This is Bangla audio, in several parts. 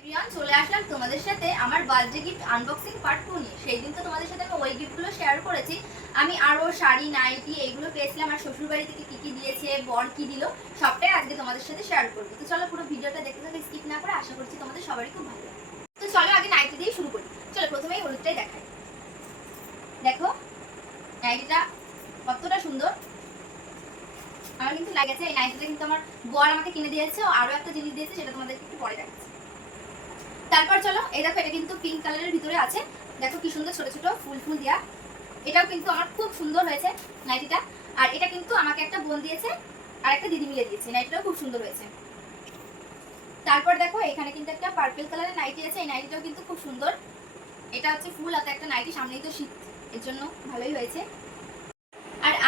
এভরিওয়ান চলে আসলাম তোমাদের সাথে আমার birthday gift unboxing part two নিয়ে। সেই দিন তো তোমাদের সাথে আমি ওই গিফটগুলো শেয়ার করেছি। আমি আরও শাড়ি, নাইটি এইগুলো পেয়েছিলাম আর শ্বশুর বাড়ি থেকে কী কী দিয়েছে, বর কী দিল, সবটাই আজকে তোমাদের সাথে শেয়ার করব। তো চলো পুরো ভিডিওটা দেখতে থাকলে স্কিপ না করে আশা করছি তোমাদের সবারই খুব ভালো তো চলো আগে নাইটি দিয়ে শুরু করি। চলো প্রথমেই হলুদটাই দেখাই। দেখো, নাইটিটা কতটা সুন্দর। আমার কিন্তু লাগেছে, এই নাইটিটা কিন্তু আমার বর আমাকে কিনে দিয়েছে আরও একটা জিনিস দিয়েছে, সেটা তোমাদেরকে একটু পরে দেখাচ্ছি। তারপর চলো, এই দেখো এটা কিন্তু পিঙ্ক কালারের ভিতরে আছে। দেখো কি সুন্দর ছোট ছোট ফুল ফুল দেওয়া এটাও কিন্তু আমার খুব সুন্দর হয়েছে নাইটিটা। আর এটা কিন্তু আমাকে একটা বোন দিয়েছে, আর একটা দিদি মিলে দিয়েছে, নাইটিটাও খুব সুন্দর হয়েছে। তারপর দেখো, এখানে কিন্তু একটা পার্পল কালারের নাইটি আছে, এই নাইটিটাও কিন্তু খুব সুন্দর। এটা হচ্ছে ফুল হাতে একটা নাইটি, সামনেই তো শীত, এর জন্য ভালোই হয়েছে। আর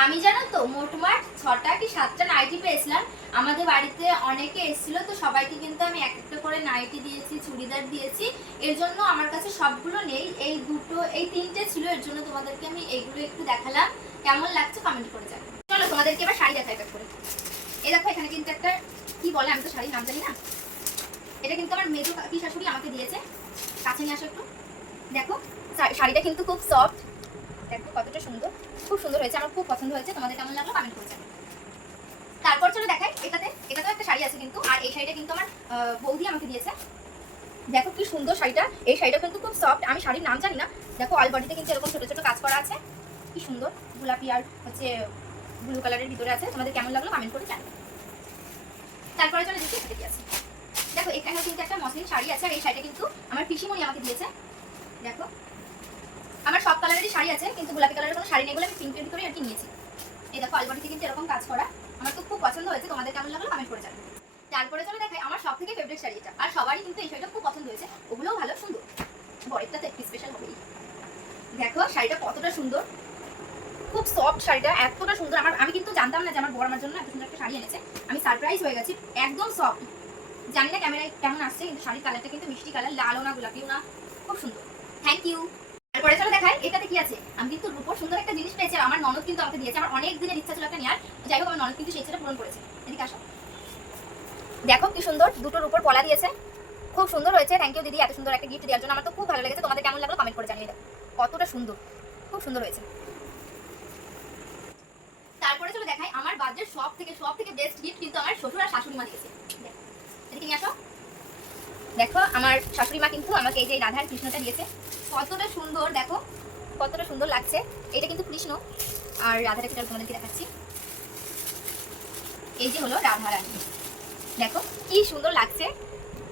আমি জানো তো, মোটমাট ছটা কি সাতটা নাইটি পেয়েছিলাম। আমাদের বাড়িতে অনেকে এসেছিল, তো সবাইকে কিন্তু আমি এক একটা করে নাইটি দিয়েছি, চুড়িদার দিয়েছি। এর জন্য আমার কাছে সবগুলো নেই। এই দুটো, এই তিনটে ছিল, এর জন্য তোমাদেরকে আমি এইগুলো একটু দেখালাম। কেমন লাগছে কমেন্ট করে যাবে চলো, তোমাদেরকে এবার শাড়ি দেখাই একটা করে। এই দেখো, এখানে কিন্তু একটা, কি বলে, আমি তো শাড়ির নাম জানি না। এটা কিন্তু আমার মেজো কাকি শাশুড়ি আমাকে দিয়েছে। কাছে নিয়ে আসো একটু। দেখো শাড়িটা কিন্তু খুব সফট দেখো কতটা সুন্দর। খুব সুন্দর হয়েছে, আমার খুব পছন্দ হয়েছে। তোমাদের কেমন লাগল কমেন্ট করে। তারপর চলো দেখাই, এটাতে, এটাতেও একটা শাড়ি আছে কিন্তু, আর এই শাড়িটা কিন্তু আমার বৌদি আমাকে দিয়েছে। দেখো কি সুন্দর শাড়িটা, এই শাড়িটা কিন্তু খুব সফট আমি শাড়ির নাম জানি না। দেখো অল বডিতে কিন্তু এরকম ছোট ছোট কাজ করা আছে। কি সুন্দর, গোলাপি আর হচ্ছে ব্লু কালারের ভিতরে আছে। তোমাদের কেমন লাগল কমেন্ট করে জানাবে তারপরে চলো দেখি এটাতে আছে। দেখো এখানে কিন্তু একটা মসলিন শাড়ি আছে, আর এই শাড়িটা কিন্তু আমার পিসিমণি আমাকে দিয়েছে। দেখো আমার সব কালারেরই শাড়ি আছে, কিন্তু গোলাপি কালারের কোনো শাড়ি নেই বলে আমি পিঙ্কের ভিতরে আর কি নিয়েছি। এই দেখো আলবাটিতে কিন্তু এরকম কাজ করা? আমার তো খুব পছন্দ হয়েছে, তোমাদের কেমন লাগল কমেন্ট করে জানাবে। তারপরে চলো দেখাই, আমার সব থেকে ফেভারিট শাড়ি এটা। আর সবারই কিন্তু এই শাড়িটা খুব পছন্দ হয়েছে, ওগুলোও ভালো, সুন্দর। বরেরটা তো একটু স্পেশাল হবেই। দেখো, শাড়িটা কতটা সুন্দর। খুব সফট শাড়িটা, এতটা সুন্দর। আমার আমি কিন্তু জানতাম না যে আমার বর আমার জন্য এত সুন্দর একটা শাড়ি এনেছে। আমি সারপ্রাইজ হয়ে গেছি, একদম সফট জানি না ক্যামেরায় কেমন আসছে, কিন্তু শাড়ির কালারটা কিন্তু মিষ্টি কালার লালও না, গোলাপিও না। খুব সুন্দর। থ্যাংক ইউ তারপরে চলো দেখাই, এটাতে কি আছে? আমি কিন্তু রূপর সুন্দর একটা জিনিস পেয়েছি আমার ননদ কিন্তু আমাকে দিয়েছে। আমার অনেক দিনের ইচ্ছা ছিল একটা নেওয়ার যাই হোক, আমার ননদ কিন্তু সেই ইচ্ছাটা পূরণ করেছে। এদিকে আসো। দেখো কি সুন্দর দুটোর উপর পলা দিয়েছে। খুব সুন্দর হয়েছে। থ্যাংক ইউ দিদি, এত সুন্দর একটা গিফট দেওয়ার জন্য। আমার তো খুব ভালো লেগেছে। তোমাদের কেমন লাগল কমেন্ট করে জানিয়ে দাও। কতটা সুন্দর। খুব সুন্দর হয়েছে। তারপরে চলো দেখাই। আমার বার্থডে সব থেকে সব থেকে বেস্ট গিফট কিন্তু আমার শ্বশুর আর শাশুড়ি মা দিয়েছে এদিকে নিয়ে আসো। দেখো, আমার শাশুড়ি মা কিন্তু আমাকে এই যে রাধার কৃষ্ণটা দিয়েছে। কতটা সুন্দর, দেখো, কতটা সুন্দর লাগছে। এটা কিন্তু কৃষ্ণ। আর রাধাটা কিন্তু তোমাদেরকে দেখাচ্ছি। এই যে হলো রাধা রানী। দেখো, কি সুন্দর লাগছে।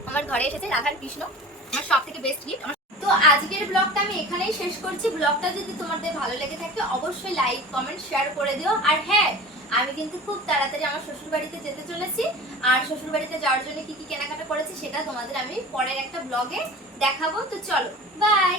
আমার ঘরে এসেছে রাধার কৃষ্ণ। আমার সব থেকে বেস্ট গিফট তো আজকের ব্লগটা আমি এখানেই শেষ করছি। ব্লগটা যদি তোমাদের ভালো লেগে থাকে, অবশ্যই লাইক কমেন্ট শেয়ার করে দিও। আর হ্যাঁ আমি কিন্তু খুব তাড়াতাড়ি আমার শ্বশুর বাড়িতে যেতে চলেছি। আর শ্বশুর বাড়িতে যাওয়ার জন্য কি কি কেনাকাটা করেছি সেটা তোমাদের আমি পরের একটা ব্লগে দেখাবো। তো চলো বাই